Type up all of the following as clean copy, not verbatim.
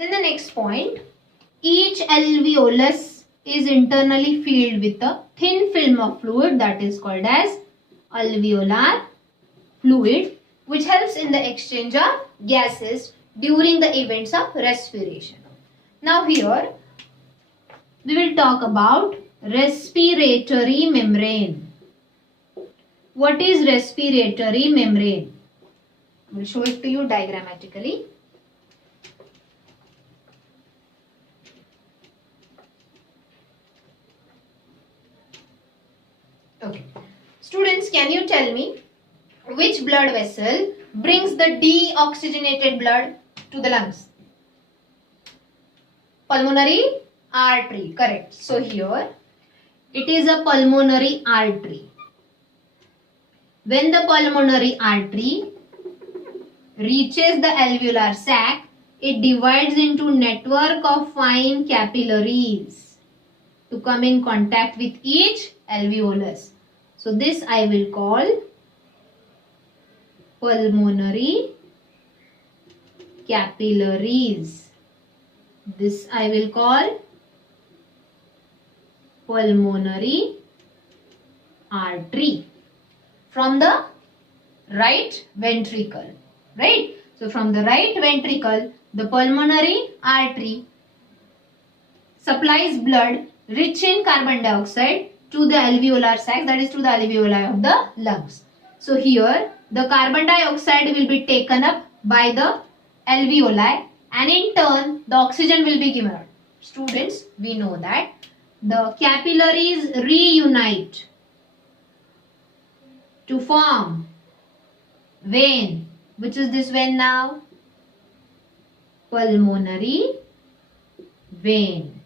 Then the next point, each alveolus is internally filled with a thin film of fluid that is called as alveolar fluid, which helps in the exchange of gases during the events of respiration. Now here we will talk about respiratory membrane. What is respiratory membrane? I will show it to you diagrammatically. Okay. Students, can you tell me which blood vessel brings the deoxygenated blood to the lungs? Pulmonary artery. Correct. So here it is a pulmonary artery. When the pulmonary artery reaches the alveolar sac, it divides into network of fine capillaries to come in contact with each alveolus. So this I will call pulmonary capillaries. This I will call pulmonary artery from the right ventricle. Right? So from the right ventricle, the pulmonary artery supplies blood rich in carbon dioxide to the alveolar sac, that is to the alveoli of the lungs. So here the carbon dioxide will be taken up by the alveoli and in turn the oxygen will be given out. Students, we know that the capillaries reunite to form vein. Which is this vein now? Pulmonary vein.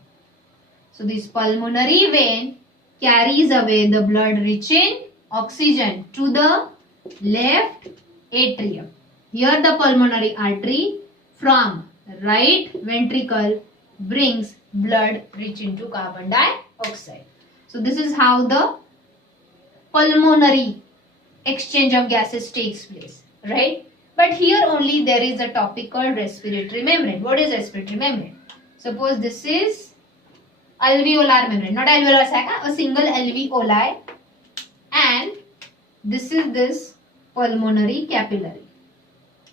So this pulmonary vein carries away the blood rich in oxygen to the left atrium. Here the pulmonary artery from right ventricle brings blood rich into carbon dioxide. So this is how the pulmonary exchange of gases takes place, right? But here only there is a topic called respiratory membrane. What is respiratory membrane? Suppose this is alveolar membrane, not alveolar sac, a single alveoli, and this is this pulmonary capillary.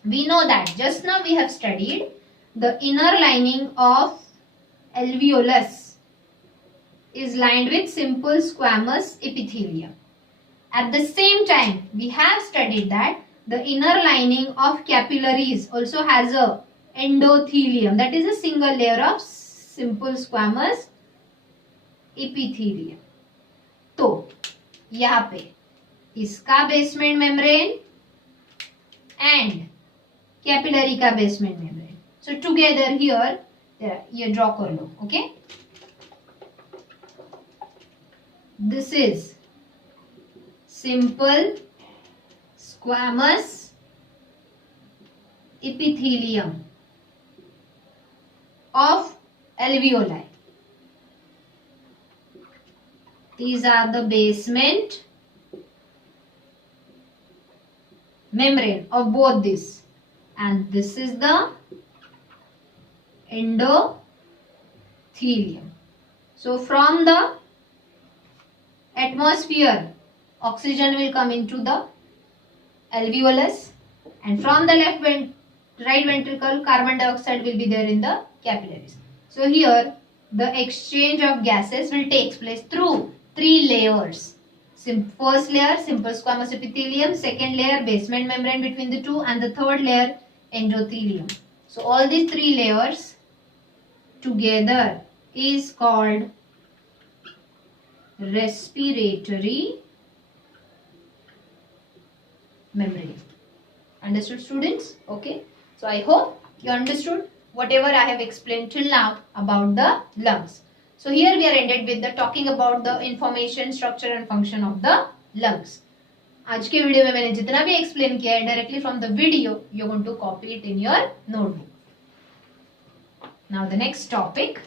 We know that just now we have studied the inner lining of alveolus is lined with simple squamous epithelium. At the same time, we have studied that the inner lining of capillaries also has a endothelium, that is a single layer of simple squamous epithelium. तो यहाँ पे इसका basement membrane and capillary का basement membrane. So together here ये draw कर लो. Okay, this is simple squamous epithelium of alveoli. These are the basement membrane of both this, and this is the endothelium. So from the atmosphere, oxygen will come into the alveolus, and from the right ventricle, carbon dioxide will be there in the capillaries. So here the exchange of gases will take place through three layers. First layer, simple squamous epithelium, second layer, basement membrane between the two, and the third layer, endothelium. So all these three layers together is called respiratory membrane. Understood, students? Okay. So I hope you understood whatever I have explained till now about the lungs. So here we are ended with the talking about the information, structure and function of the lungs. आज के video में मैंने जितना भी explain किया है directly from the video you going to copy it in your notebook. Now the next topic.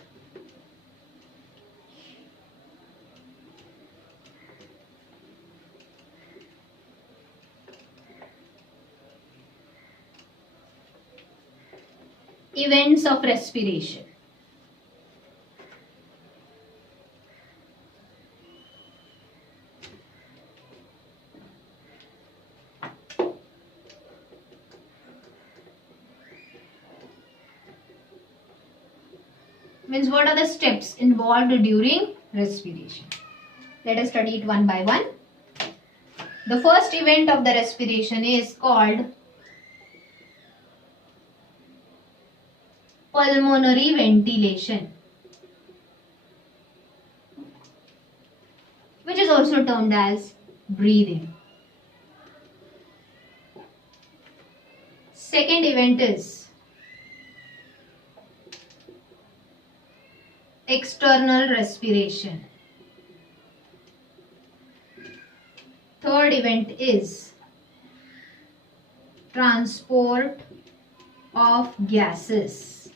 events of respiration. Means what are the steps involved during respiration? Let us study it one by one. The first event of the respiration is called pulmonary ventilation, which is also termed as breathing. Second event is external respiration. Third event is transport of gases.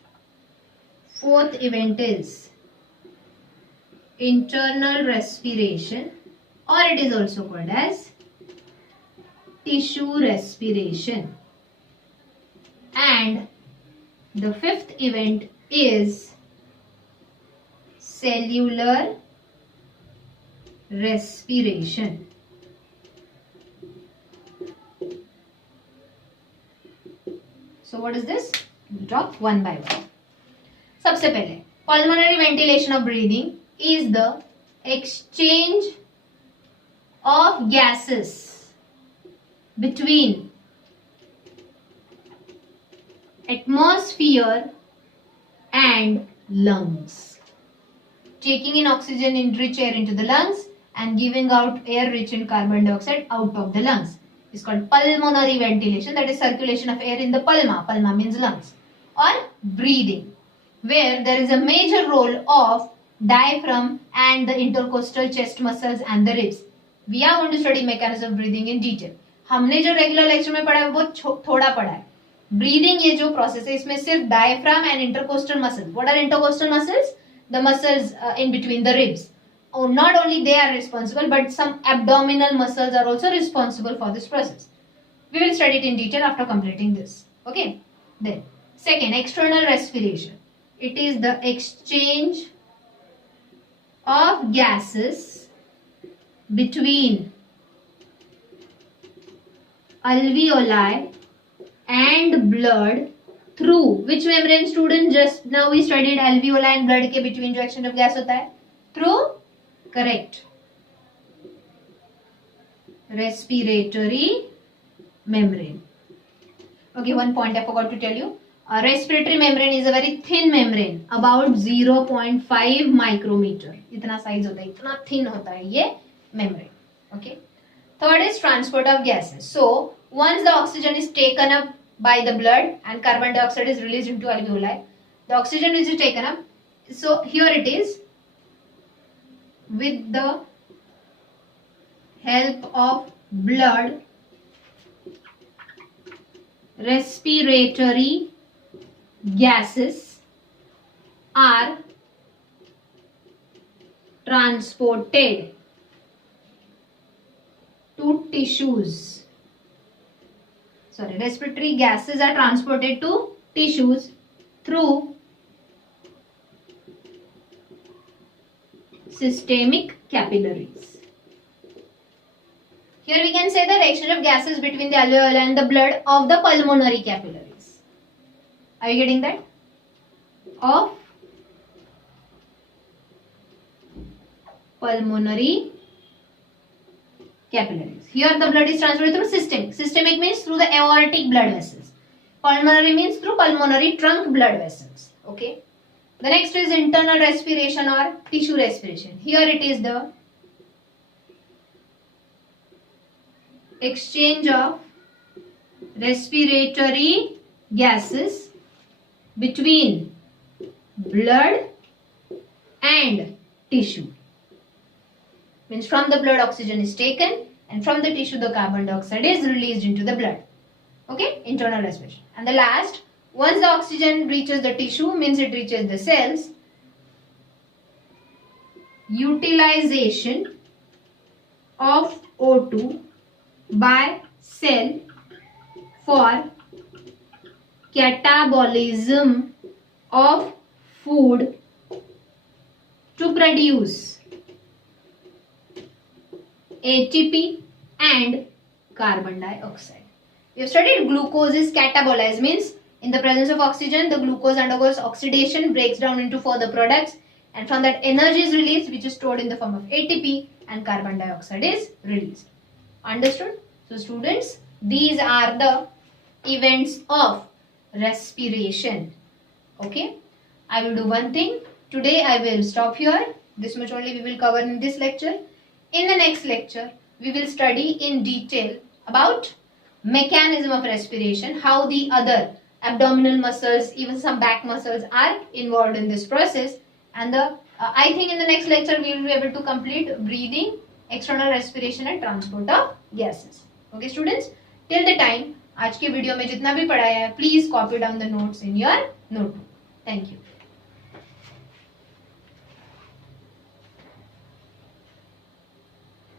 Fourth event is internal respiration, or it is also called as tissue respiration. And the fifth event is cellular respiration. So what is this? We'll talk one by one. सबसे पहले pulmonary ventilation of breathing is the exchange of gases between atmosphere and lungs. Taking in oxygen in rich air into the lungs and giving out air rich in carbon dioxide out of the lungs is called pulmonary ventilation, that is circulation of air in the pulma. Pulma means lungs. Or breathing, where there is a major role of diaphragm and the intercostal chest muscles and the ribs. We are going to study mechanism of breathing in detail. हमने जो regular lecture में पढ़ा है वो थोड़ा पढ़ा है. Breathing ये जो प्रोसेस है इसमें सिर्फ diaphragm and intercostal muscles. What are intercostal muscles? The muscles in between the ribs. Oh, not only they are responsible, but some abdominal muscles are also responsible for this process. We will study it in detail after completing this. Okay. Then, second, external respiration. It is the exchange of gases between alveoli and blood through which membrane, student? Just now we studied alveoli and blood के between जो exchange of gas होता है. Through, correct, respiratory membrane. Okay, one point I forgot to tell you. A respiratory membrane is a very thin membrane, about 0.5 micrometer. इतना size होता है, इतना thin होता है ये membrane. Okay. Third is transport of gases. So once the oxygen is taken up by the blood and carbon dioxide is released into alveoli, the oxygen which is taken up. So here it is, with the help of blood, respiratory gases are transported to tissues. Respiratory gases are transported to tissues through systemic capillaries. Here we can say the exchange of gases between the alveoli and the blood of the pulmonary capillaries. Are you getting that? Of pulmonary capillaries. Here the blood is transferred through systemic. Systemic means through the aortic blood vessels. Pulmonary means through pulmonary trunk blood vessels. Okay. The next is internal respiration or tissue respiration. Here it is the exchange of respiratory gases between blood and tissue. Means from the blood oxygen is taken and from the tissue the carbon dioxide is released into the blood. Okay, internal respiration. And the last, once the oxygen reaches the tissue, means it reaches the cells, utilization of O2 by cell for catabolism of food to produce ATP and carbon dioxide. We have studied glucose is catabolized, means in the presence of oxygen, the glucose undergoes oxidation, breaks down into further products, and from that energy is released, which is stored in the form of ATP, and carbon dioxide is released. Understood? So students, these are the events of respiration. Okay, I will do one thing. Today I will stop here. This much only we will cover in this lecture. In the next lecture, we will study in detail about mechanism of respiration, how the other abdominal muscles, even some back muscles are involved in this process. And I think in the next lecture we will be able to complete breathing, external respiration and transport of gases. Okay students, till the time आज के video में जितना भी पढ़ाया है, please copy down the notes in your notebook. Thank you.